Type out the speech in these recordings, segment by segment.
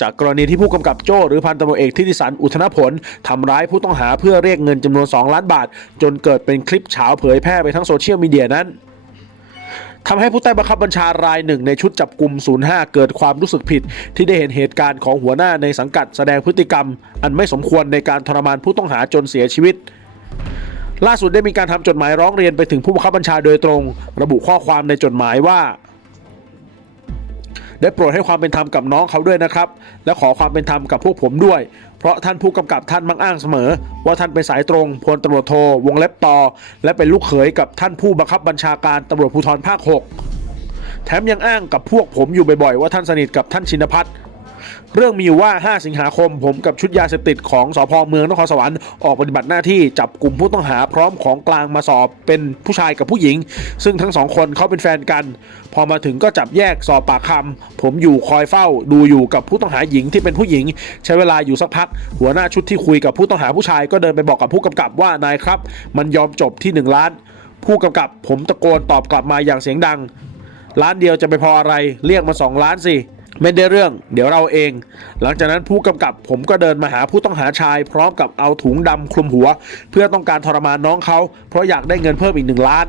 จากกรณีที่ผู้กำกับโจ้หรือพันตำรวจเอกทิติสันอุทนผลทำร้ายผู้ต้องหาเพื่อเรียกเงินจำนวน 2 ล้านบาท จนเกิดเป็นคลิปเฉาเผยแพร่ไปทั้งโซเชียลมีเดียนั้นทำให้ผู้ใต้บังคับบัญชารายหนึ่งในชุดจับกลุ่ม 05 เกิดความรู้สึกผิด ที่ได้เห็นเหตุการณ์ของหัวหน้าในสังกัดแสดงพฤติกรรม อันไม่สมควรในการทรมานผู้ต้องหาจนเสียชีวิต ล่าสุดได้มีการทำจดหมายร้องเรียนไปถึงผู้บังคับบัญชาโดยตรง ระบุข้อความในจดหมายว่า ได้โปรดให้ความเป็นธรรมกับน้องเขาด้วยนะครับ และขอความเป็นธรรมกับพวกผมด้วย เพราะท่านผู้กำกับท่านมักอ้างเสมอ ว่าท่านเป็นสายตรงพลตำรวจโทวงเล็บตอและเป็นลูกเขยกับท่านผู้บังคับบัญชาการตำรวจภูธรภาค 6 แถมยังอ้างกับพวกผมอยู่บ่อยๆว่าท่านสนิทกับท่านชินพัฒน์ เรื่องมีว่า 5 สิงหาคม ผมกับชุดยาเสพติดของสพเมืองนครสวรรค์ออกปฏิบัติหน้าที่จับกลุ่มผู้ต้องหาพร้อมของกลางมาสอบเป็นผู้ชายกับผู้หญิง ซึ่งทั้งสองคนเขาเป็นแฟนกัน พอมาถึงก็จับแยกสอบปากคำผมอยู่คอยเฝ้าดูอยู่กับผู้ต้องหาหญิงที่เป็นผู้หญิง ใช้เวลาอยู่สักพัก หัวหน้าชุดที่คุยกับผู้ต้องหาผู้ชายก็เดินไปบอกกับผู้กำกับว่านายครับ มันยอมจบที่ 1 ล้าน ผู้กำกับผมตะโกนตอบกลับมาอย่างเสียงดัง ล้านเดียวจะไปพออะไรเรียกมาสองล้านสิ ไม่ได้เรื่อง เดี๋ยวเราเอง หลังจากนั้นผู้กำกับผมก็เดินมาหาผู้ต้องหาชาย พร้อมกับเอาถุงดำคลุมหัว เพื่อต้องการทรมานน้องเขา เพราะอยากได้เงินเพิ่มอีกหนึ่งล้าน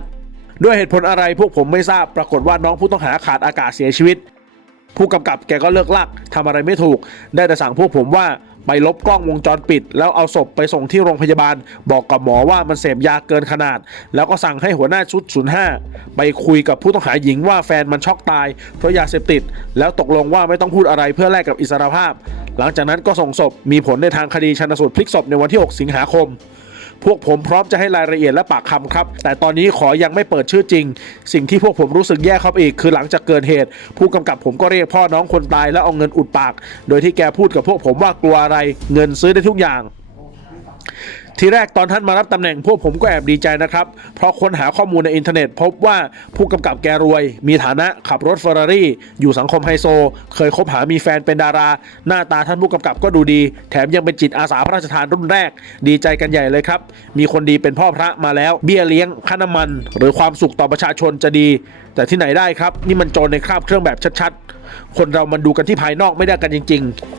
ด้วยเหตุผลอะไรพวกผมไม่ทราบปรากฏว่าน้องผู้ต้องหาขาดอากาศเสียชีวิต ผู้กำกับแกก็เลิกลักทำอะไรไม่ถูก ได้แต่สั่งพวกผมว่า ไปลบกล้องวงจรปิด แล้วเอาศพไปส่งที่โรงพยาบาล บอกกับหมอว่ามันเสพยาเกินขนาด แล้วก็สั่งให้หัวหน้าชุด 05 ไปคุยกับผู้ต้องหาหญิงว่าแฟนมันช็อกตายเพราะยาเสพติด แล้วตกลงว่าไม่ต้องพูดอะไรเพื่อแลกกับอิสรภาพ หลังจากนั้นก็ส่งศพมีผลในทางคดีชันสูตรพลิกศพในวันที่ 6 สิงหาคม พวกผมพร้อมจะให้รายละเอียดและปากคำครับ แต่ตอนนี้ขอยังไม่เปิดชื่อจริง สิ่งที่พวกผมรู้สึกแย่เข้าไปอีก คือหลังจากเกิดเหตุ ผู้กำกับผมก็เรียกพ่อน้องคนตายแล้วเอาเงินอุดปาก โดยที่แกพูดกับพวกผมว่ากลัวอะไร เงินซื้อได้ทุกอย่าง ทีแรกตอนท่านมารับตำแหน่งพวกผมก็แอบดีใจนะครับ เพราะค้นหาข้อมูลในอินเทอร์เน็ต พบว่าผู้กำกับแกรวย มีฐานะขับรถเฟอร์รารี่อยู่สังคมไฮโซ เคยคบหามีแฟนเป็นดารา หน้าตาท่านผู้กำกับก็ดูดี แถมยังเป็นจิตอาสาพระราชทานรุ่นแรก ดีใจกันใหญ่เลยครับ มีคนดีเป็นพ่อพระมาแล้ว เบี้ยเลี้ยงค่าน้ำมัน หรือความสุขต่อประชาชนจะดี แต่ที่ไหนได้ครับ นี่มันโจรในคราบเครื่องแบบชัดๆ คนเรามันดูกันที่ภายนอกไม่ได้กันจริง ๆ